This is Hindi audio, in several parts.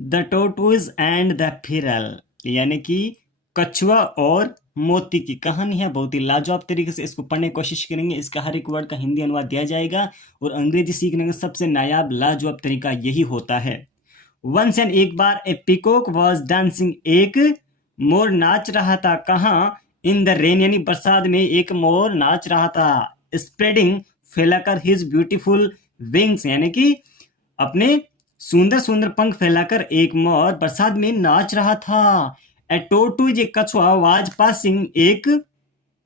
द टोटूज एंड द फिरल, यानी कि कछुआ और मोती की कहानी है। बहुत ही लाजवाब तरीके से इसको पढ़ने की कोशिश करेंगे। इसका हर एक वर्ड का हिंदी अनुवाद दिया जाएगा और अंग्रेजी सीखने का सबसे नायाब लाजवाब तरीका यही होता है। वंस एंड एक बार ए पीकॉक वॉज डांसिंग, एक मोर नाच रहा था। कहाँ? इन द रेन, यानी बरसात में एक मोर नाच रहा था। स्प्रेडिंग, फैलाकर हिज ब्यूटीफुल विंग्स, यानी कि अपने सुंदर सुंदर पंख फैलाकर एक मोर बरसात में नाच रहा था। ए टोटूज, एक कछुआ, वाज पासिंग, एक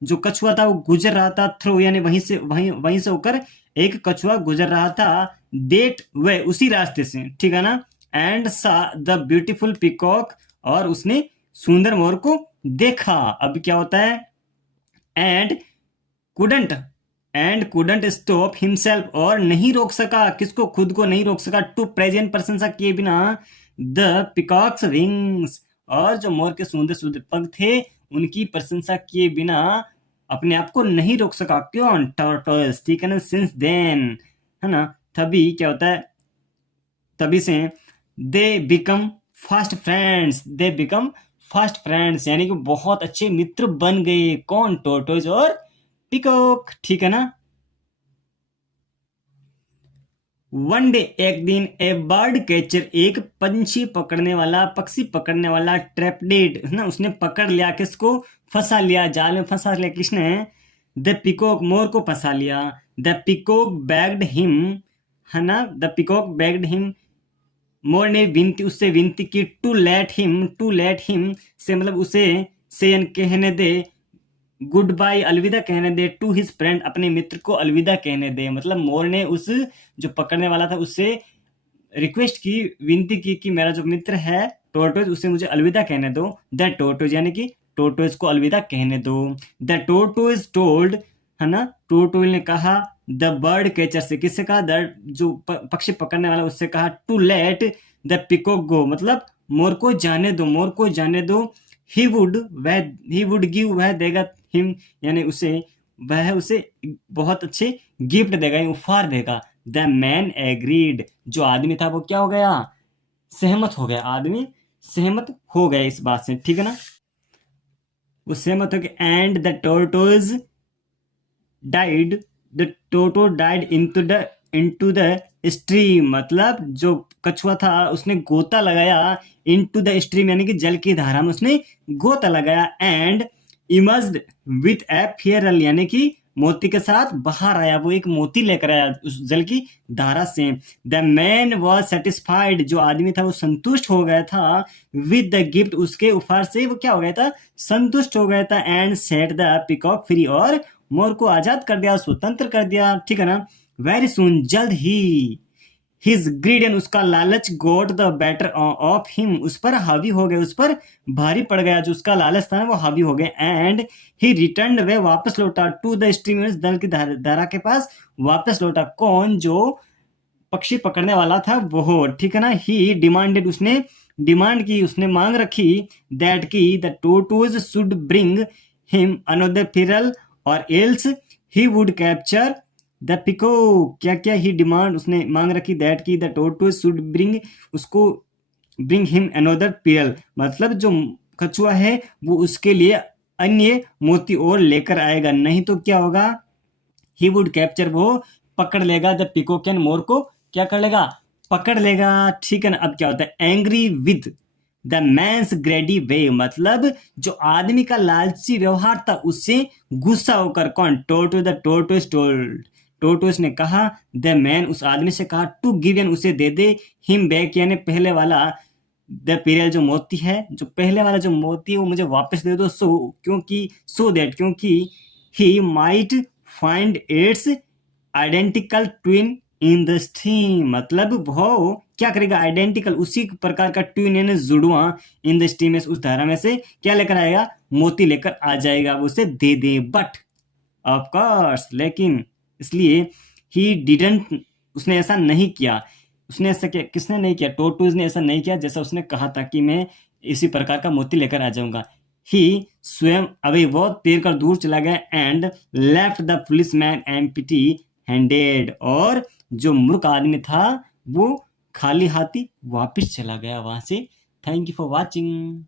जो कछुआ था वो गुजर रहा था। थ्रू, यानी वहीं से होकर एक कछुआ गुजर रहा था। देट वे, उसी रास्ते से, ठीक है ना। एंड सा द ब्यूटीफुल पीकॉक, और उसने सुंदर मोर को देखा। अब क्या होता है? And couldn't, couldn't stop himself, और नहीं रोक सका, किसको? खुद को नहीं रोक सका। टू प्रेजेंट, प्रशंसा किए बिना, द पिकॉक्स विंग्स, और जो मोर के सुंदर सुंदर पंख थे उनकी प्रशंसा किए बिना अपने आप को नहीं रोक सका। क्यों? टर्टल्स, ठीक है ना। सिंस देन, है ना, तभी क्या होता है? तभी से दे बिकम फास्ट फ्रेंड्स, यानी कि बहुत अच्छे मित्र बन गए। कौन? टोटोज और पिकॉक, ठीक है ना। वन डे, एक दिन, ए बर्ड कैचर, एक पक्षी पकड़ने वाला, ट्रैपडेड, है ना, उसने पकड़ लिया। किसको? फंसा लिया, जाल में फंसा लिया। किसने? द पिकॉक, मोर को फंसा लिया। द पिकॉक बैग्ड हिम, है ना, द पिकॉक बैग्ड हिम, मोर ने उससे विनती की। टू लेट हिम से मतलब उसे, से कहने दे, गुड बाय, अलविदा कहने दे। टू हिज फ्रेंड, अपने मित्र को अलविदा कहने दे। मतलब मोर ने उस जो पकड़ने वाला था उससे रिक्वेस्ट की, विनती की कि मेरा जो मित्र है टोर्टोज, उसे मुझे अलविदा कहने दो। द टोर्टोज, यानी कि टोर्टोज को अलविदा कहने दो। द टोर्टोज टोल्ड, है ना, टोर्टोज ने कहा द बर्ड कैचर से, किससे कहा? द जो पक्षी पकड़ने वाला उससे कहा। टू लेट द पिकॉक गो, मतलब मोर को जाने दो। ही वुड गिव, वह देगा। हिम, यानी वह उसे बहुत अच्छे गिफ्ट देगा, उपहार देगा। द मैन एग्रीड, जो आदमी था वो क्या हो गया? सहमत हो गया। आदमी सहमत हो गया इस बात से, ठीक है ना। वो सहमत हो गया। And the tortoise died, into the stream, मतलब जो कछुआ था उसने गोता लगाया। इनटू द स्ट्रीम, यानी कि जल की धारा में उसने गोता लगाया। एंड इमर्ज्ड विथ ए फियरल, यानी कि मोती के साथ बाहर आया। वो एक मोती लेकर आया उस जल की धारा से। द मैन वॉज सेटिस्फाइड, जो आदमी था वो संतुष्ट हो गया था। विद द गिफ्ट, उसके उपहार से वो क्या हो गया था? संतुष्ट हो गया था। And set the peacock free, और मोर को आजाद कर दिया, स्वतंत्र कर दिया, ठीक है ना। वेरी सुन, जल्द ही, हिज ग्रीड, एंड उसका लालच, गोट द बेटर ऑफ हिम, उस पर हावी हो गए, उस पर भारी पड़ गया। जो उसका लालच था वो हावी हो गए। एंड ही रिटर्न, वे वापस लौटा। टू द स्ट्रीम, दल की धारा के पास वापस लौटा। कौन? जो पक्षी पकड़ने वाला था वो, ठीक है ना। ही डिमांडेड, उसने डिमांड की, उसने मांग रखी। दैट की the tortoise should bring him another फिरल, और else he would capture the पिको। क्या क्या ही डिमांड, उसने मांग रखी। दैट की द टोटोज शुड ब्रिंग, उसको ब्रिंग हिम अनदर पिरल, मतलब जो कछुआ है वो उसके लिए अन्य मोती और लेकर आएगा, नहीं तो क्या होगा? ही वुड कैप्चर, वो पकड़ लेगा। द पिकोक, मोर को क्या कर लेगा? पकड़ लेगा, ठीक है ना। अब क्या होता है? Angry with the man's greedy way, मतलब जो आदमी का लालची व्यवहार था उससे गुस्सा होकर। कौन? टोटोस ने कहा। द मैन, उस आदमी से कहा। टू गिव, एन उसे दे दे। हिम बैक, यानी पहले वाला, द पिरियल जो मोती है, जो पहले वाला जो मोती है वो मुझे वापस दे दो। सो दैट, क्योंकि he might find its identical twin in the stream, मतलब वो क्या करेगा? आइडेंटिकल, उसी प्रकार का ट्विन, यानी जुड़वा, इन द स्ट्रीम, उस धारा में से क्या लेकर आएगा? मोती लेकर आ जाएगा, वो उसे दे दे। बट ऑफ कोर्स, लेकिन, इसलिए ही डिडंट, उसने ऐसा नहीं किया। उसने ऐसा किया, किसने नहीं किया? टोटूज ने ऐसा नहीं किया जैसा उसने कहा था कि मैं इसी प्रकार का मोती लेकर आ जाऊंगा। ही स्वयं अवे, वो तैर कर दूर चला गया। And left the police man empty handed, और जो मूर्ख आदमी था वो खाली हाथी वापस चला गया वहां से। Thank you for watching.